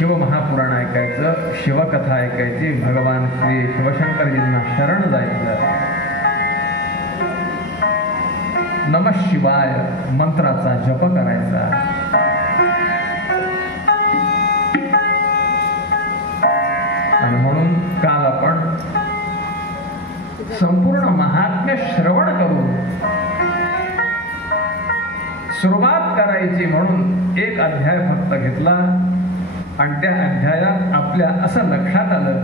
शिवमहापुराण ऐकायचं, शिवकथा ऐकायची, भगवान श्री शिवशंकरजींना शरण जायचं, नमः शिवाय मंत्राचा जप करायचा. आणि म्हणून काल आपण संपूर्ण महात्म्य श्रवण करून सुरुवात करायची म्हणून एक अध्याय फक्त घेतला आणि त्या अध्यायात आपल्या असं लक्षात आलं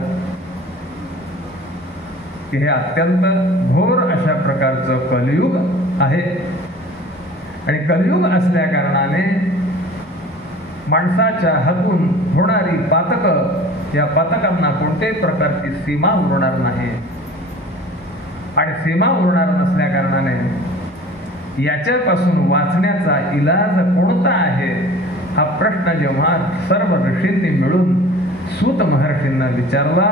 की हे अत्यंत घोर अशा प्रकारचं कलियुग आहे. आणि कलियुग असल्या कारणाने माणसाच्या हातून होणारी पातकं, या पातकांना कोणत्याही प्रकारची सीमा उरणार नाही. आणि सीमा उरणार नसल्या कारणाने याच्यापासून वाचण्याचा इलाज कोणता आहे हा प्रश्न जेव्हा सर्व ऋषींनी मिळून सूत महर्षींना विचारला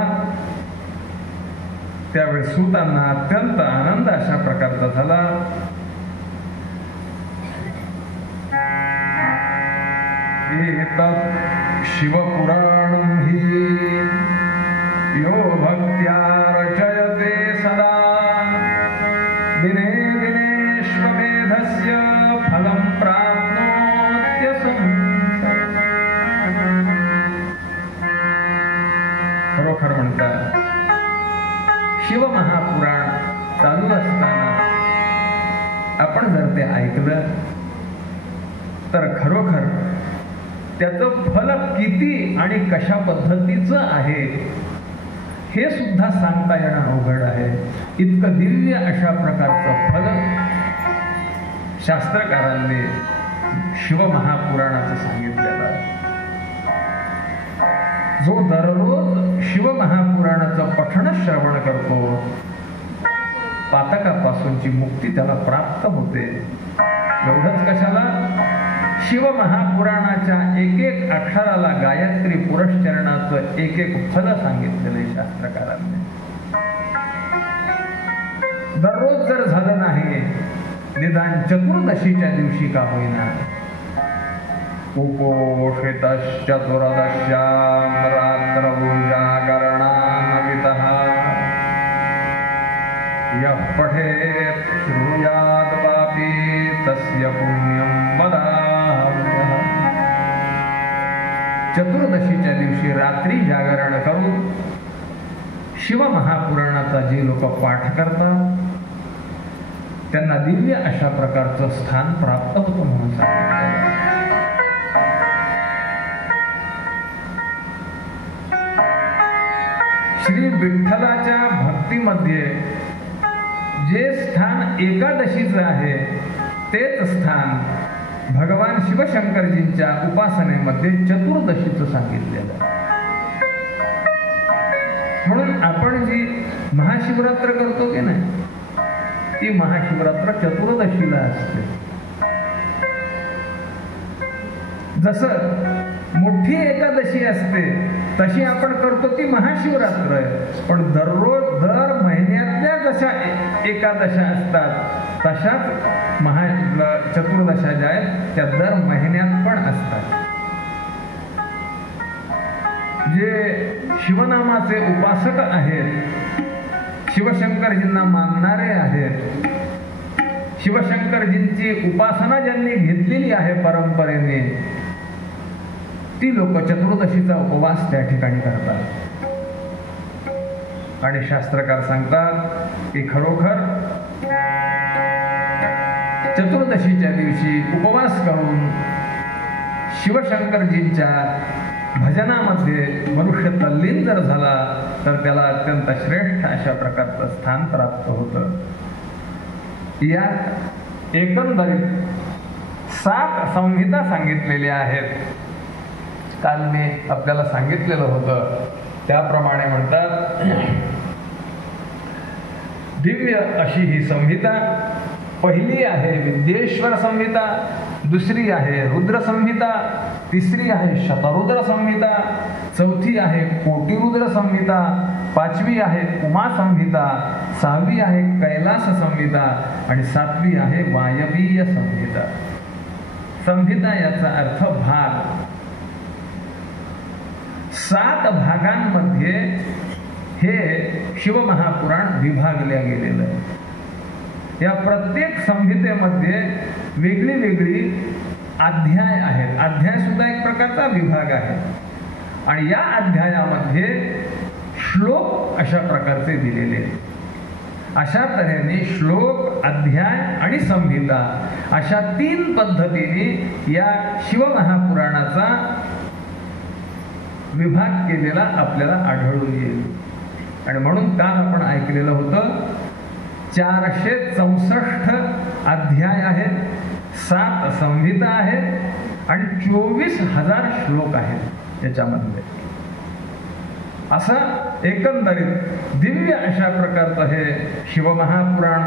त्यावेळी सूतांना अत्यंत आनंद अशा प्रकारचा झाला. एतत् शिवपुराणं हि यो भक्त्या रचयते सदा दिने दिनेष्वमेधस्य फलं प्राप्नोत्यसं. खरोखर म्हणतात शिवमहापुराण चालू असताना आपण जर ते ऐकलं तर खरोखर त्याचं फल किती आणि कशा पद्धतीचं आहे हे सुद्धा सांगता येणं अवघड आहे. इतकं दिव्य अशा प्रकारचं फल शास्त्रकारांनी शिवमहापुराणाचं सांगितलेलं आहे. जो दररोज शिवमहापुराणाचं पठण श्रवण करतो पातकापासूनची मुक्ती त्याला प्राप्त होते. एवढंच कशाला, शिवमहापुराणाच्या एक एक अक्षराला गायत्री पुरश्चरणाचं एक एक फल सांगितलेले शास्त्रकारांनी. दररोज जर झालं नाही निदान चतुर्दशीच्या दिवशी का होईना, उपोषितश्चतुर्दश्यां रात्रौ जागरणान्वितः यः पठेत् श्रूयात् पापी तस्य पुण्यं वदाम्यहम्. चतुर्दशीच्या दिवशी रात्री जागरण करून शिवमहापुराणाचा जे लोक पाठ करतात त्यांना दिव्य अशा प्रकारचं स्थान प्राप्त होतं म्हणून सांगितलं. श्री विठ्ठलाच्या भक्तीमध्ये जे स्थान एकादशीचं आहे तेच स्थान भगवान शिवशंकरजींच्या उपासनेमध्ये चतुर्दशीचं सांगितलेलं आहे. म्हणून आपण जी महाशिवरात्र करतो की नाही ती महाशिवरात्र चतुर्दशीला असते. जसं मोठी एकादशी असते तशी आपण करतो ती महाशिवरात्र आहे. पण दररोज दर महिन्यातल्या जशा एकादशा असतात तशाच चतुर्दशा ज्या आहेत त्या दर महिन्यात पण असतात. जे शिवनामाचे उपासक आहेत, शिवशंकरजींना मानणारे आहेत, शिवशंकरजींची उपासना ज्यांनी घेतलेली आहे परंपरेने ती लोक चतुर्दशीचा उपवास त्या ठिकाणी करतात. आणि शास्त्रकार सांगतात की खरोखर चतुर्दशीच्या दिवशी उपवास करून शिवशंकरजींच्या भजनामध्ये मनुष्य तल्लीन जर झाला तर त्याला अत्यंत श्रेष्ठ अशा प्रकारचं स्थान प्राप्त होतं. यात एकंदरीत 7 संहिता सांगितलेल्या आहेत. काल मी आपल्याला सांगितलेलं होतं त्याप्रमाणे म्हणतात दिव्य अशी ही संहिता. पहिली आहे विद्येश्वर संहिता, दुसरी आहे रुद्र संहिता, तिसरी आहे शतरुद्र संहिता, चौथी आहे कोटिरुद्र संहिता, 5वी आहे उमा संहिता, 6वी आहे कैलास संहिता आणि 7वी आहे वायवीय संहिता. संहिता याचा अर्थ भाग. 7 भागांमध्ये हे शिवमहापुराण विभागल्या गेलेलं आहे. या प्रत्येक संहितेमध्ये वेगळी वेगळी अध्याय आहेत. अध्याय सुद्धा एक प्रकारचा विभाग आहे. आणि या अध्यायामध्ये श्लोक अशा प्रकारचे दिलेले आहेत. अशा तऱ्हेने श्लोक, अध्याय आणि संहिता अशा 3 पद्धतीने या शिवमहापुराणाचा विभाग केलेला आपल्याला आढळून येईल. आणि म्हणून काल आपण ऐकलेलं होतं 464 अध्याय आहेत, 7 संहिता आहेत आणि 24,000 श्लोक आहेत याच्यामध्ये. असं एकंदरीत दिव्य अशा प्रकारचं हे शिवमहापुराण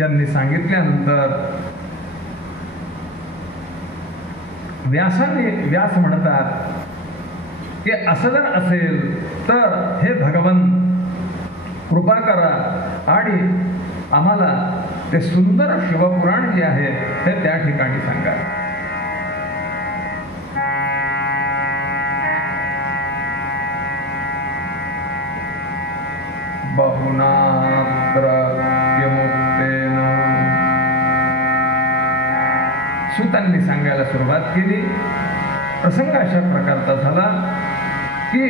यांनी सांगितल्यानंतर व्यास म्हणतात की असं जर असेल तर हे भगवन कृपा करा आणि आम्हाला ते सुंदर शिवपुराण जे आहे ते त्या ठिकाणी सांगा. बहुनात्र विमुक्तेन सुतांनी सांगायला सुरुवात केली. प्रसंग अशा प्रकारचा झाला की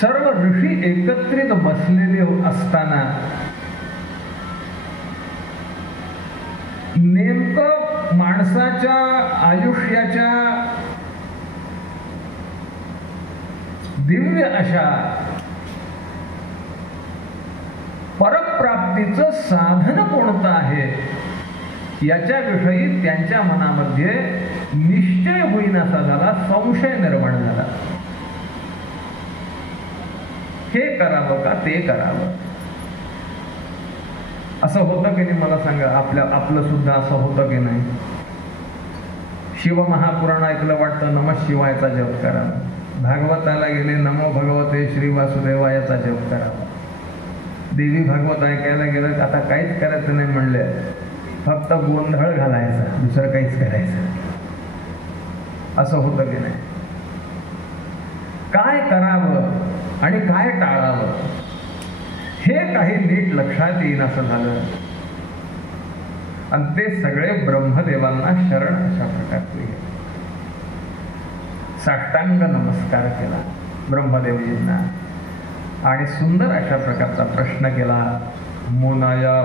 सर्व ऋषी एकत्रित बसलेले असताना नेमकं माणसाच्या आयुष्याच्या दिव्य अशा परप्राप्तीचं साधन कोणतं आहे याच्याविषयी त्यांच्या मनामध्ये निश्चय होईनासा झाला, संशय निर्माण झाला. हे करावं का ते करावं असं होतं की नाही? मला सांगा, आपलं सुद्धा असं होतं की नाही? शिवमहापुराण ऐकलं वाटतं नमः शिवायचा जप करावा, भागवताला गेले नमो भगवते श्री वासुदेवायाचा जप करावा, देवी भागवत ऐकायला गेलं आता काहीच करायचं नाही म्हणले, फक्त गोंधळ घालायचा, दुसरं काहीच करायचं. असं होतं की नाही? काय करावं आणि काय टाळावं हे काही नीट लक्षात येईन असं झालं. आणि ते सगळे ब्रह्मदेवांना शरण अशा प्रकारचे साष्टांग नमस्कार केला ब्रह्मदेवजींना आणि सुंदर अशा प्रकारचा प्रश्न केला. मुनया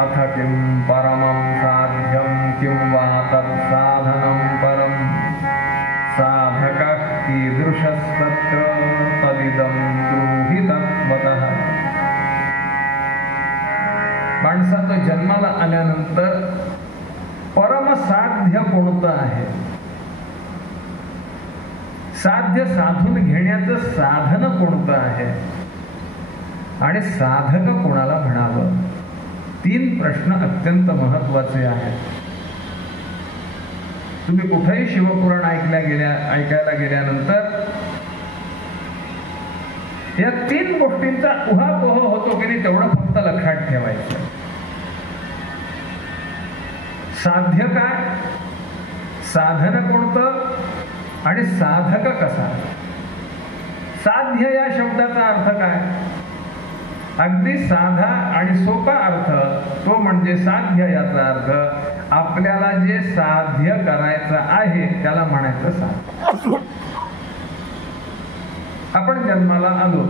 अथ किं परमं साध्यं किं वा तत्साधनं परं साधकः कीदृशस्तत्र तदिदं ब्रूहि तत्त्वतः. माणसाचं जन्माला आल्यानंतर परमसाध्य कोणतं आहे? साध्य साधून घेण्याचं साधन कोणतं आहे आणि साधक कोणाला म्हणावं? 3 प्रश्न अत्यंत महत्वाचे आहेत. तुम्ही कुठेही शिवपुराण ऐकायला गेल्यानंतर या 3 गोष्टींचा उहापोह होतो की नाही तेवढं फक्त लक्षात ठेवायचं. साध्य काय, साधन कोणतं आणि साधक कसा? साध्य या शब्दाचा अर्थ काय? अगदी साधा आणि सोपा अर्थ तो म्हणजे साध्य याचा अर्थ आपल्याला जे साध्य करायचं आहे त्याला म्हणायचं साध्य. आपण जन्माला आलो,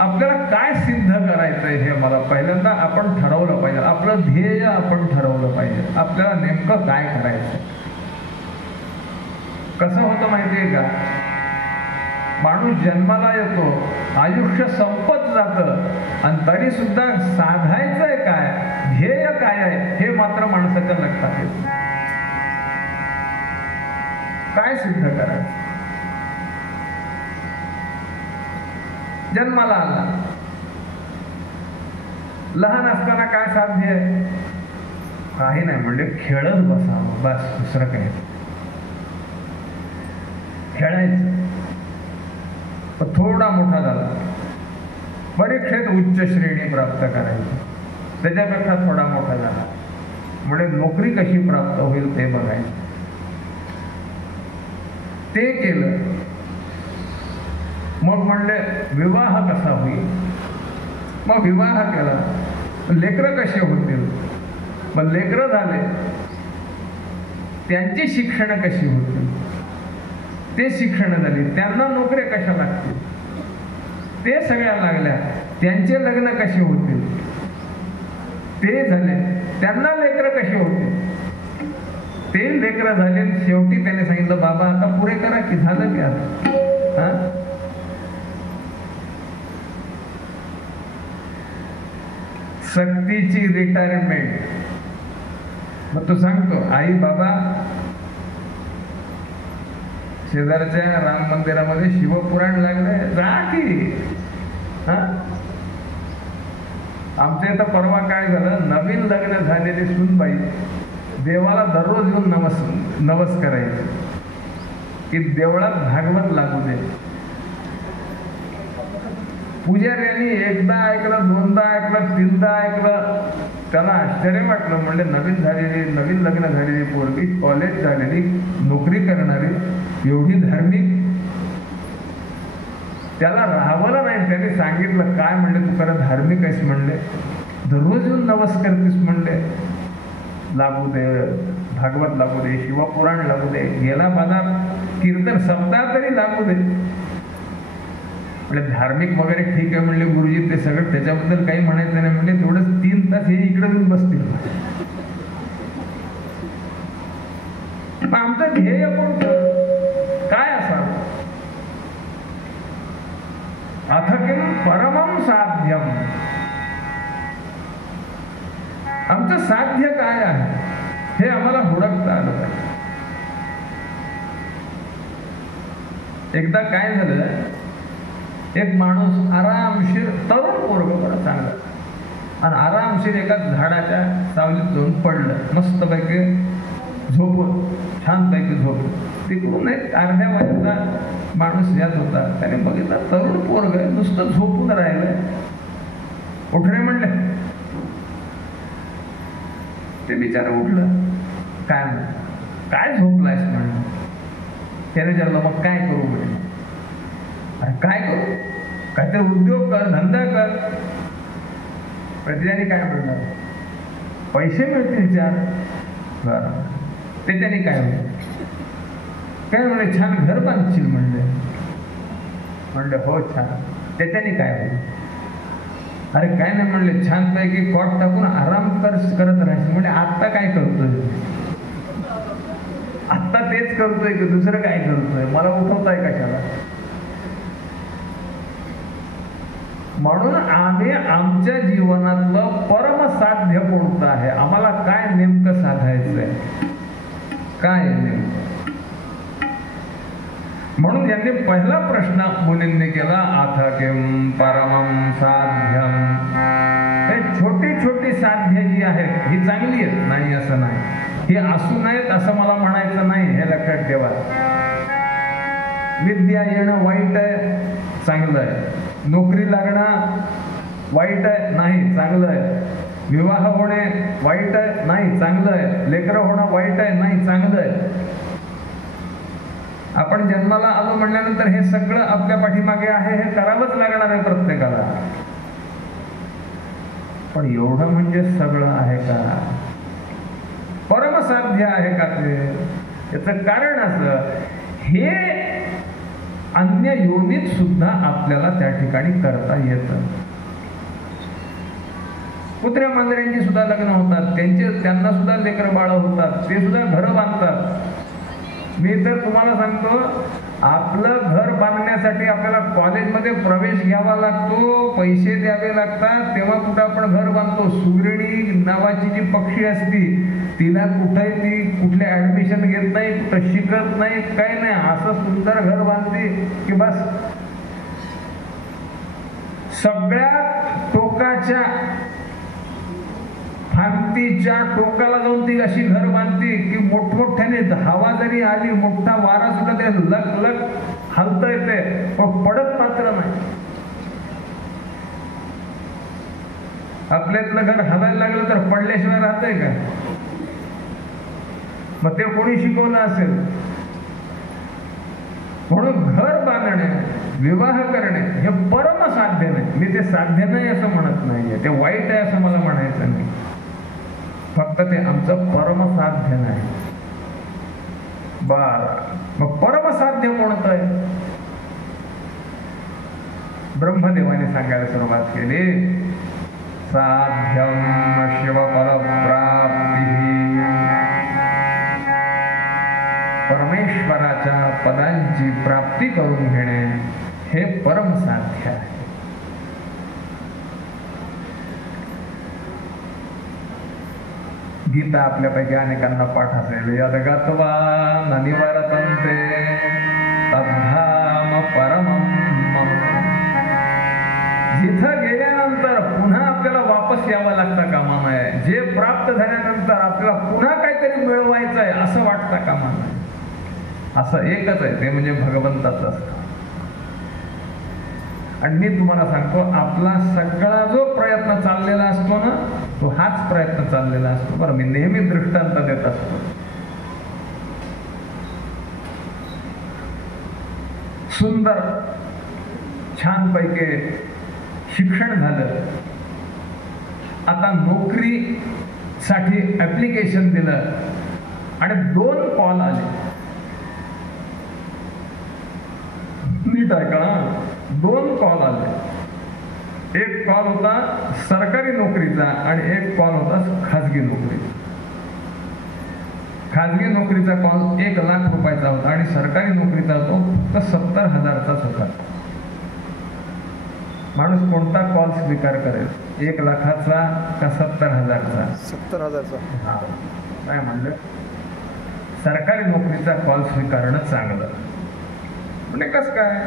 आपल्याला काय सिद्ध करायचंय हे मला पहिल्यांदा आपण ठरवलं पाहिजे. आपलं ध्येय आपण ठरवलं पाहिजे. आपल्याला नेमकं काय करायचं. कसं होतं माहितीये का? माणूस जन्माला येतो, आयुष्य संपत जातं आणि तरी सुद्धा साधायचंय काय, ध्येय काय आहे हे मात्र माणसाच्या लक्षात येत. काय सिद्ध करायचं? जन्माला आला, लहान असताना काय साध्य आहे? काही नाही, म्हणजे खेळत बसावं बस, दुसरं काही. खेळायचं. थोडा मोठा झाला, परीक्षेत उच्च श्रेणी प्राप्त करायची, त्याच्यापेक्षा थोडा मोठा झाला, म्हणजे नोकरी कशी प्राप्त होईल ते बघायचं. ते केलं. मग म्हणले विवाह कसा होईल. मग विवाह केला. लेकरं कसे होतील. मग लेकरं झाले, त्यांची शिक्षण कशी होतील. ते शिक्षण झाली, त्यांना नोकऱ्या कशा लागतील. ते सगळ्या लागल्या, त्यांचे लग्न कसे होतील. ते झाले, त्यांना लेकरं कसे होतील. ते लेकरं झाले. शेवटी त्याने सांगितलं बाबा आता पुरे करा की झालं की आता. सक्तीची रिटायरमेंट. मग तो सांगतो आई बाबा शेजारच्या राम मंदिरामध्ये शिवपुराण लागलंय, जा की. आमच्या इथं परवा काय झालं, नवीन लग्न झालेली सुनबाई देवाला दररोज येऊन नवस करायचे की देवळात भागवत लागू दे. पुजाऱ्यांनी एकदा ऐकलं, दोनदा ऐकलं, तीनदा ऐकलं. त्याला आश्चर्य वाटलं. म्हणजे नवीन लग्न झालेली पोरगी, कॉलेज झालेली, नोकरी करणारी, एवढी धार्मिक. त्याला राहावलं नाही. त्याने सांगितलं काय म्हणले तू खरं धार्मिक आहेस म्हणले, दररोज येऊन नवस करतेस म्हणले, लागू दे भागवत लागू दे, शिवपुराण लागू दे, गेला माझा कीर्तन सप्ताह तरी लागू दे. म्हणजे धार्मिक वगैरे ठीक आहे म्हणले गुरुजी, ते सगळं त्याच्याबद्दल काही म्हणायचं नाही म्हणले. तेवढंच 3 तास हे इकडे येऊन बसतील. आमचं ध्येय कोणतं काय असावं. अथ किम परमं साध्यम. आमचं साध्य काय आहे हे आम्हाला हुडकता आलं पाहिजे. एकदा काय झालं, एक माणूस आरामशीर तरुण पोरग बरं चांगला आणि आरामशीर एका झाडाच्या सावलीत जाऊन पडलं. मस्तपैकी झोपून, छानपैकी झोपून. तिकडून एक अर्ध्या वयाचा माणूस यात होता. त्याने बघितलं तरुण पोरग नुसतं झोपून राहिलंय. उठरे म्हणले. ते बिचारा उठलं. काय झोपलायस म्हणलं. त्याने विचारलं मग काय करू म्हणे. अरे काय करू, काहीतरी उद्योग कर, धंदा कर. त्याने काय म्हणणार, पैसे मिळतील चार. बरं, त्याच्याने काय होईल. काय म्हणले छान घर बांधशील म्हणले. म्हणलं हो छान. त्याच्याने काय होईल. अरे काय नाही म्हणले, छानपैकी कॉट टाकून आराम करत राहायचं. म्हणजे आत्ता काय करतोय, आत्ता तेच करतोय की दुसरं काय करतोय, मला उठवताय कशाला. म्हणून आम्ही आमच्या जीवनातलं परम साध्य कोणतं आहे, आम्हाला काय नेमकं साधायचंय, काय नेमकं. म्हणून यांनी पहिला प्रश्न मुनींनी केला, अथ किम परमं साध्यम. हे छोटी छोटी साध्य जी आहेत ही चांगली आहेत, नाही असं नाही, ही असू नयेत असं मला म्हणायचं नाही, हे लक्षात ठेवा. विद्या येणं वाईट आहे, चांगलं आहे. नोकरी लागणं वाईट आहे, नाही चांगलं आहे. विवाह होणे वाईट आहे, नाही चांगलं आहे. लेकरं होणं वाईट आहे, नाही चांगलं आहे. आपण जन्माला आलो म्हणल्यानंतर हे सगळं आपल्या पाठीमागे आहे, हे करावंच लागणार आहे प्रत्येकाला. पण एवढं म्हणजे सगळं आहे का, परमसाध्य आहे का ते. याचं कारण असं, हे अन्य योनीत सुद्धा आपल्याला त्या ठिकाणी करता येतं. कुत्र्या मांजऱ्यांची सुद्धा लग्न होतात, त्यांना सुद्धा लेकरं बाळ होतात, ते सुद्धा घरं बांधतात. मी तर तुम्हाला सांगतो, आपलं घर बांधण्यासाठी आपल्याला कॉलेजमध्ये प्रवेश घ्यावा लागतो, पैसे द्यावे लागतात, तेव्हा कुठं आपण घर बांधतो. सुगरिणी नावाची जी पक्षी असती, तिला कुठे ती कुठले ऍडमिशन घेत नाही, कुठं शिकत नाही, काही नाही, असं सुंदर घर बांधते की बस. सगळ्यात टोकाच्या फांदीच्या टोकाला जाऊन ती अशी घर बांधते की मोठमोठ्याने हवा जरी आली, मोठा वारा सुद्धा ते लक लक हलता येते, पण पडत मात्र नाही. आपल्यातलं घर हलायला लागलं तर पडल्याशिवाय राहतंय का. मग ते कोणी शिकवलं असेल? म्हणून घर बांधणे, विवाह करणे हे परम साध्य नाही. मी ते साध्य नाही असं म्हणत नाहीये, ते वाईट आहे असं मला म्हणायचं नाही. फक्त ते आमचं परमसाध्य नाही. मग परमसाध्य कोणतं आहे? ब्रह्मदेवाने सांगायला सुरुवात केली, साध्यम शिवपरप्राप्ती. परमेश्वराच्या पदांची प्राप्ती करून घेणे हे परम साध्य आहे. गीता आपल्यापैकी अनेकांना पाठ असेल. यद्गत्वा न निवर्तन्ते तद्धाम परमं मम. जिथं गेल्यानंतर पुन्हा आपल्याला वापस यावं लागतं कामा नये. जे प्राप्त झाल्यानंतर आपल्याला पुन्हा काहीतरी मिळवायचं आहे असं वाटतं कामा नये. असं एकच आहे, ते म्हणजे भगवंताचं असतं. आणि मी तुम्हाला सांगतो, आपला सगळा जो प्रयत्न चाललेला असतो ना, तो हाच प्रयत्न चाललेला असतो. बरं, मी नेहमी दृष्टांत देत असतो. सुंदर छानपैकी शिक्षण झालं, आता नोकरीसाठी ऍप्लिकेशन दिलं आणि 2 कॉल आले. नीट ऐका, 2 कॉल आले. एक कॉल होता सरकारी नोकरीचा आणि एक कॉल होता खाजगी नोकरीचा. खाजगी नोकरीचा कॉल 1 लाख रुपयाचा होता आणि सरकारी नोकरीचा तो फक्त 70,000चाच होता. माणूस कोणता कॉल स्वीकार करेल, 1 लाखाचा का 70,000चा? 70,000चा. काय म्हणलं? सरकारी नोकरीचा कॉल स्वीकारणं चांगलं. म्हणजे कसं काय?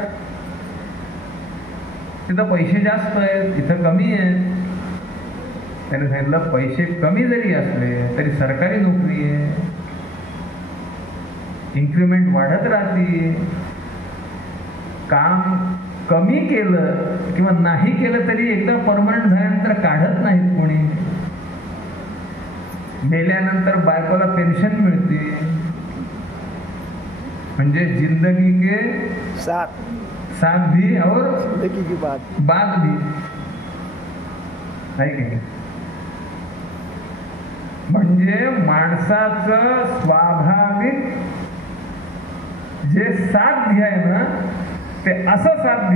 तिथं पैसे जास्त आहेत, इथं कमी आहेत. त्याने सांगितलं, पैसे कमी जरी असले तरी सरकारी नोकरी आहे, इन्क्रिमेंट वाढत राहते. काम कमी केलं किंवा नाही केलं तरी एकदा परमनंट झाल्यानंतर काढत नाहीत कोणी. मेल्यानंतर बायकोला पेन्शन मिळते. म्हणजे जिंदगी के साथ भी और जिंदगी की बात भी आहे की. म्हणजे माणसाचं स्वाभाविक जे साध्य आहे ना, ते असं साध्य